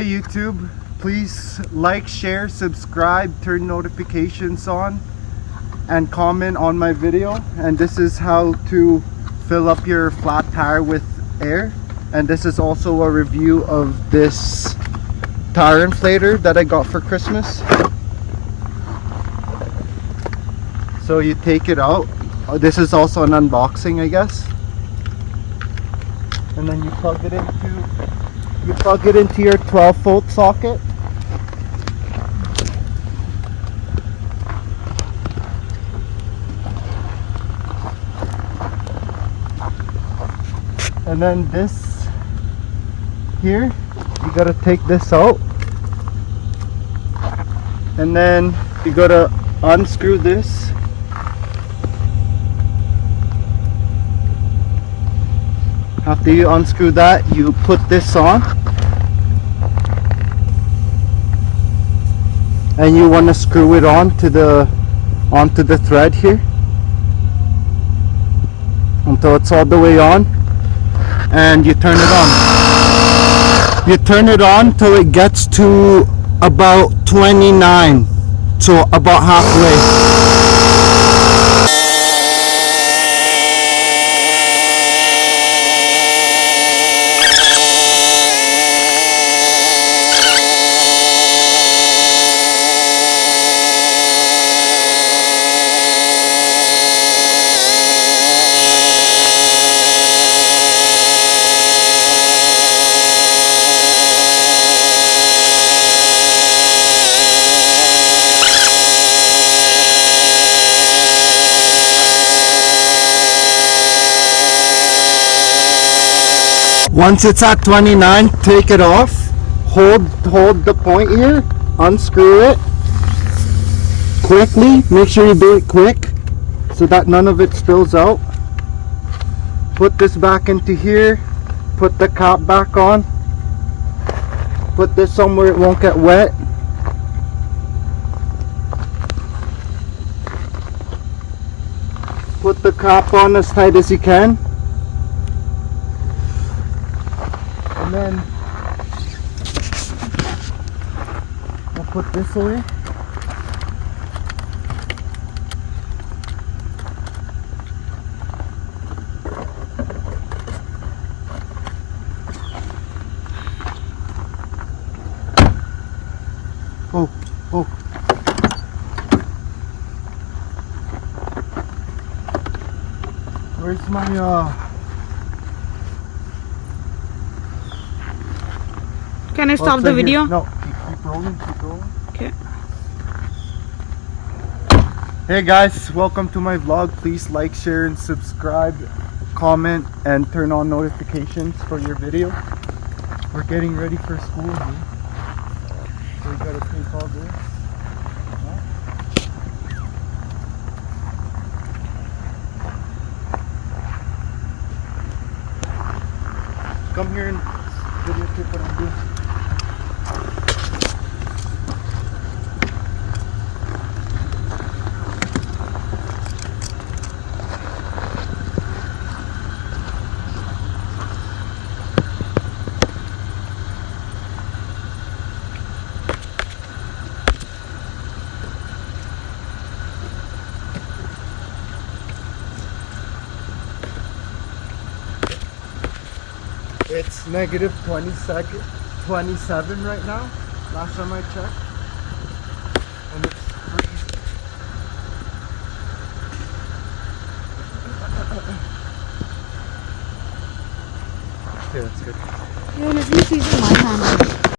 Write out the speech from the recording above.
Hey YouTube, please like, share, subscribe, turn notifications on, and comment on my video. And this is how to fill up your flat tire with air. And this is also a review of this tire inflator that I got for Christmas. So you take it out. This is also an unboxing, I guess. And then you plug it into your 12-volt socket. And then this here, you gotta take this out, and then you gotta unscrew this. After you unscrew that, you put this on, and you want to screw it onto the thread here until it's all the way on, and you turn it on. You turn it on till it gets to about 29, so about halfway. Once it's at 29, take it off, hold the point here, unscrew it quickly, make sure you do it quick so that none of it spills out. Put this back into here, put the cap back on, put this somewhere it won't get wet. Put the cap on as tight as you can. And then we'll put this away. Oh. Where's my Can I stop the video? No, keep rolling. Okay. Hey guys, welcome to my vlog. Please like, share, and subscribe, comment, and turn on notifications for your video. We're getting ready for school here. So we gotta take all this. Come here and videotape what I'm doing. It's negative 27 right now, last time I checked, and it's freezing. Okay, that's good. You're literally freezing my hand.